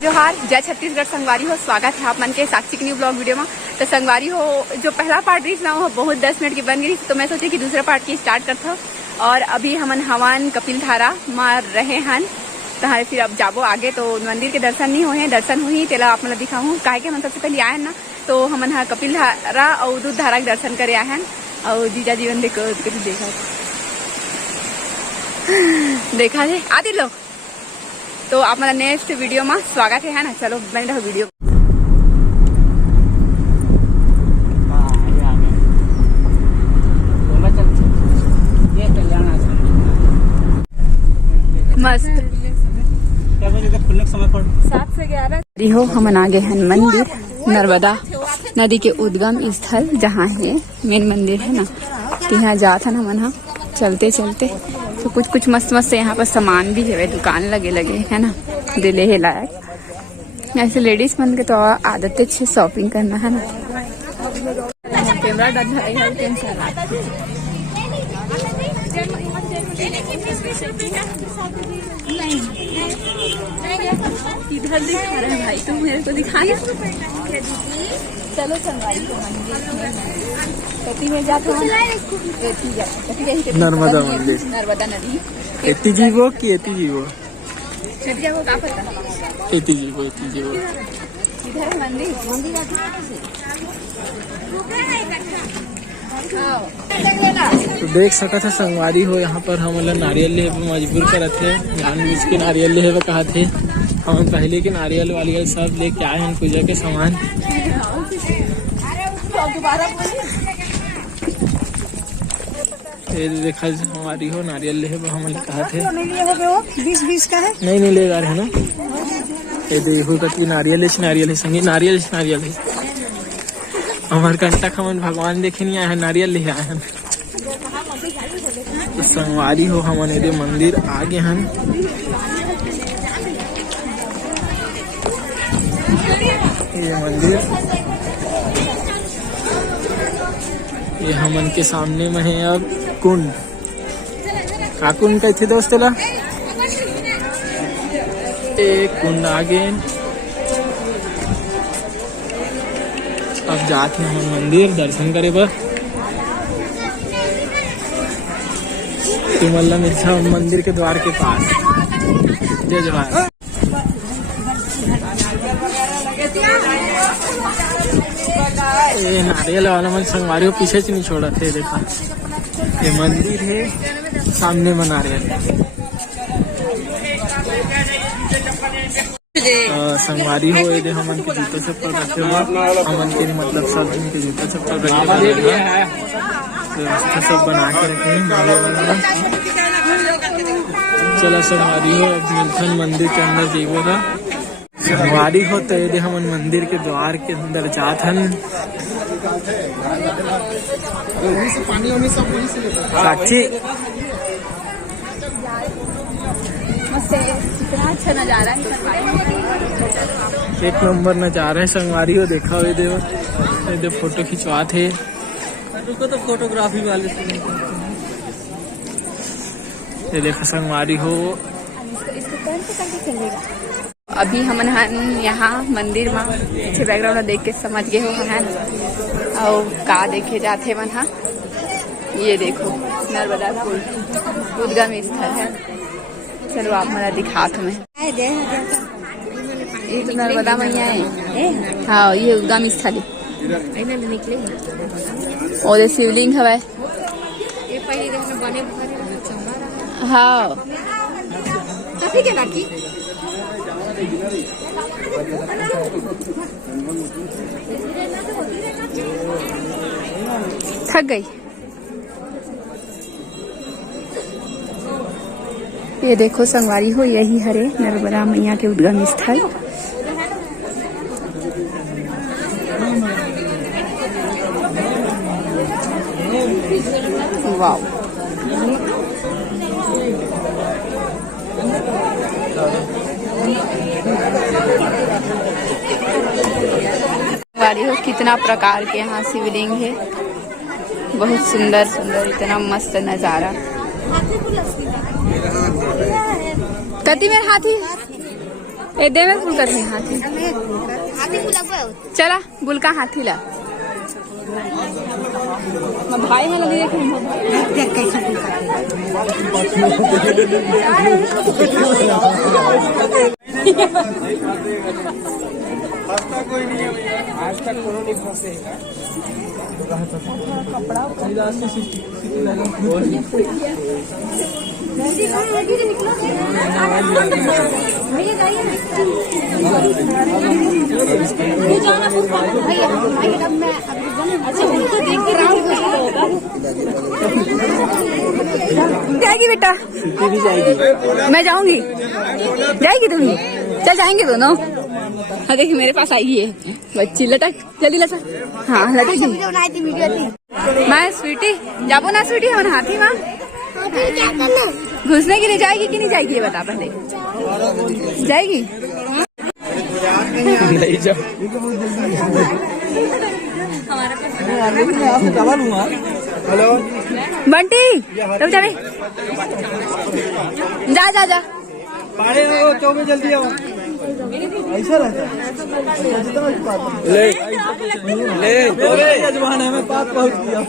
जोहार, जय छत्तीसगढ़। संगवारी हो, स्वागत है आप मन के साक्षी न्यू ब्लॉग वीडियो में। तो संगवारी हो, जो पहला पार्ट रीच ना हो बहुत 10 मिनट की बन गई, तो मैं सोची कि दूसरा पार्ट की स्टार्ट करता हूँ। और अभी हमन हवन कपिल धारा मार रहे हैं, तो फिर अब जाबो आगे। तो मंदिर के दर्शन नहीं हुए, दर्शन हुई तेला आप मतलब दिखाऊँ। काहे के हम सबसे पहले आए ना, तो हमन कपिल धारा और दूध धारा के दर्शन करे आए हैं। और जीजा जीवन देखा है आदि लोग। तो आप मतलब नेक्स्ट वीडियो में स्वागत है ना। चलो बने रहो वीडियो। मस्त 7 से 11 हो हम आ गए हैं मंदिर नर्मदा नदी के उद्गम स्थल, जहाँ है मेन मंदिर है ना। तो यहाँ जाता ना मन चलते चलते तो कुछ मस्त मस्त यहाँ पर सामान भी है, दुकान लगे है ना, दिले है लायक। ऐसे लेडीज मन के तो आदत है शॉपिंग करना है ना। कैमरा डाल किधर दिखा रहे भाई, तुम मेरे को दिखाना। चलो संगवारी को मंदिर में जाते नर्मदा मंदिर, नर्मदा नदी। एती जीवो की एती जीवो, छठिया को का पता, एती जीवो इधर मंदिर तो देख सकत है संगवारी हो। यहाँ पर हम नारियल ले मजबूर करत थे, जान बुझ के नारियल ले कहा थे। हम पहले के नारियल वालियल सब लेके आए हैं पूजा के सामान। ये देखा हमारी हो नारियल ले हम कहा थे 20 का है, नहीं ले जा रहे ना। ये देखो कति नारियल है संगी, नारियल है। हमारे कंटक हमन भगवान देखे नहीं आए हैं, नारियल ले आए हैं। तो संगवारी हो हमन ये मंदिर आगे हैं। ये मंदिर ये हमन के सामने में है। अब कुंड का कुंड कहते दोस्त ला, एक कुंड आगे। अब जाते हैं हम मंदिर दर्शन करे बर। तिमल्ला मिर्चा मंदिर के द्वार के पास। जय जवाहर। ये नारियल वाला मन संगवारी पीछे से नहीं छोड़ा थे। देखा ये मंदिर है, सामने में नारियल। संगवारी हो ये हमन के जूता चप्पल रखे हुआ, हमन के मतलब सब दिन के जूता चप्पल रखे व्यवस्था सब बना के रखे हैं। चलो संगवारी हो अब मिलथन मंदिर के अंदर जीवोगा। संगवारी हो तो ये हमन मंदिर के द्वार के अंदर जात हन। साक्षी कितना अच्छा नजारा है, एक नंबर नजारा है संगवारी हो। देखा हुए दे फोटो खिंचवात है। तो फोटोग्राफी वाले ये देखा संगवारी हो। अभी हमन यहाँ मंदिर में पीछे बैकग्राउंड देख के समझ गए हो है और का देखे जाते मन। ये देखो नर्मदा पुल उद्गम स्थल है। चलो आप मेरा दिखा तुम्हें। ये तो नर्मदा मैया है। हाँ ये उद्गम स्थल है। और शिवलिंग है। हाँ थक गई। ये देखो संगवारी हो, यही हरे नर्मदा मैया के उद्गम स्थल। वाव संगवारी हो, कितना प्रकार के यहाँ शिवलिंग है। बहुत सुंदर सुंदर, इतना मस्त नजारा। तती मेरे हाथी ए दे में फूल कर हाथी चला बुलका हाथी ला भाई है लगे देख कैसे कोई नहीं है आज तक कोनो नहीं फंसे कपड़ा जाएगी बेटा भी जाएगी मैं जाऊंगी जाएगी तुम चल जाएंगे दोनों हाँ देखिए मेरे पास आई है बच्ची लटक जल्दी लटक हाँ लटक मैं स्वीटी जाबो ना स्वीटी हम हाथी माँ घुसने के लिए जाएगी कि नहीं जाएगी ये बता पहले जाएगी नहीं जाओ हेलो बंटी रुक जा जा जा जा पानी चौबे जल्दी आओ ऐसा रहता ले यजमान हमें पास पहुंच गया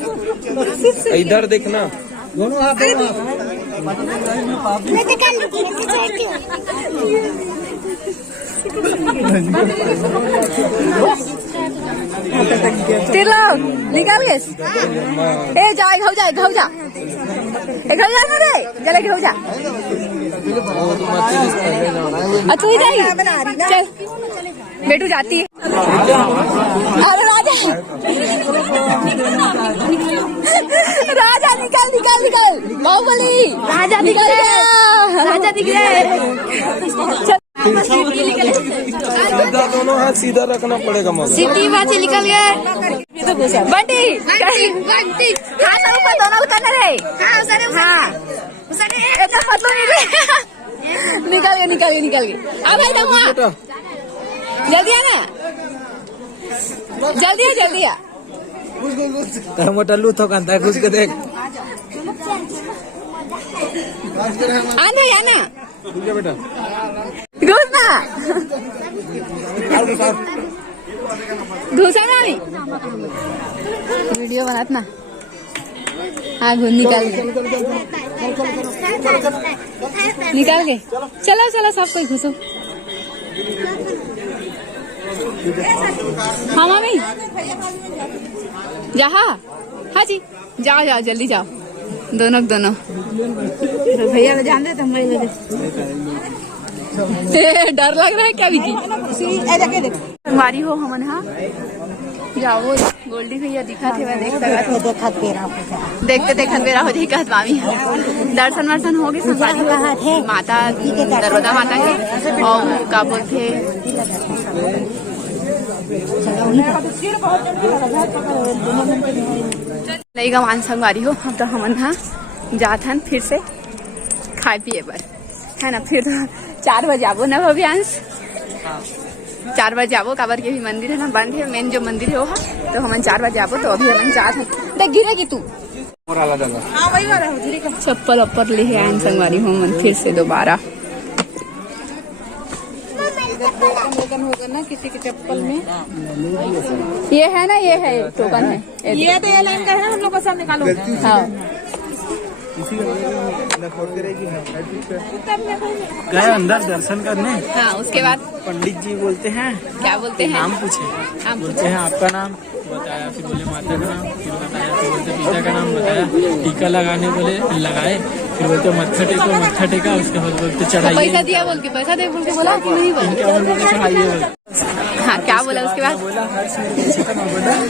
इधर देखना दोनों हाथ तिरलो निकाल गए ए जा घाव जा ना रे चले घाव जा अच्छा ही जाएगी चल बेटू जाती है अरे राजा राजा निकाल निकाल निकाल बाहुबली राजा निकल राजा दिख रहा है दोनों हाथ सीधा रखना पड़ेगा मगर सिटी बाजी निकल गए बंटी बंटी हाथ ऊपर दोनों करना रे हाँ ऐसा पतलू निकल गए अब भाई दंगा जल्दी आना जल्दी आ मोटा लूथ होगा घुस के देख आन भाई आना ठीक है बेटा घुसना घुसा ना वीडियो बनात ना हाँ घुस निकाल के चलो सब कोई घुसो हाँ मामी जा हाँ जी जाओ जल्दी जाओ दोनों भैया को जान दे तुम डर लग रहा है क्या विकी संगवारी हो हमन हाँ जाओ गोल्डी भैया दिखा थे मैं देखते मेरा हो दिखत मामी दर्शन वर्शन हो गए संगवारी माता नर्मदा माता के और का बोलते नहीं गवान संगवारी हो अब तो हमन हाँ जात हन फिर से खाए पिए पर है ना फिर तो 4 बजे आवो ना भव्यांश 4 बजे आवो काबर के भी मंदिर है ना बंद है मेन जो मंदिर है वो तो हमन 4 बजे आवो तो अभी हमन जात है देख गिरेगी तू चप्पल अप्पल ले आन संगवारी हो मन फिर से दोबारा होगा ना किसी के चप्पल में ये है ना ये है टोकन है ये तो ये लाइन का है हम लोग को सब निकालो हाँ गए अंदर दर्शन करने हाँ उसके बाद पंडित जी बोलते हैं क्या बोलते हैं नाम पूछे बोलते हैं आपका नाम बताया फिर बोले माता का नाम फिर बताया फिर बोलते पिता का नाम बताया टीका लगाने बोले लगाए फिर बोलते मत्था टेका उसके बाद बोलते चढ़ाइए पैसा दिया बोल के पैसा दे बोल के बोला कि नहीं बोला चढ़ाइए हाँ क्या बोला उसके बाद बोला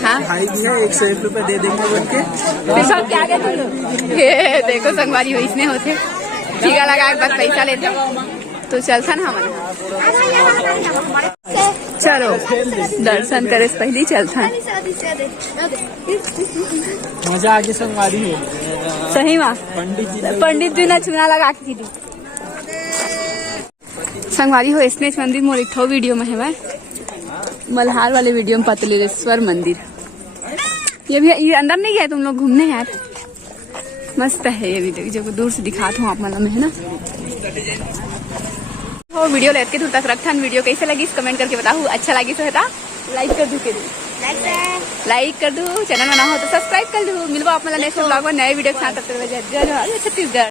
हाँ भाई दिया 101 रुपए दे देंगे बोल के फिर सब क्या गए तुम लोग देखो संगवारी हो इसने होते टीका लगा के बाद पैसा लेते तो चलता ना हमारा चलो दर्शन करे से पहले चलता मजा आगे संगवारी हो सही माँ पंडित जी ने चूना लगा के दी संगवारी हो स्नेच मंदिर मोर एक वीडियो में है भाई मल्हार वाले वीडियो में पतलेश्वर मंदिर ये भी ये अंदर नहीं गया तुम लोग घूमने यार मस्त है ये वीडियो जब दूर से दिखाता हूँ आप मतलब में है ना हो वीडियो लेके दूर तक रखन वीडियो कैसे लगी कमेंट करके बताओ। अच्छा लगी तो है लाइक कर दू के लाइक कर दू, चैनल में ना हो तो सब्सक्राइब कर दू। मिलवा आप नेक्स्ट ब्लॉग में नए वीडियो के साथ। तब तक जय जवाहर छत्तीसगढ़।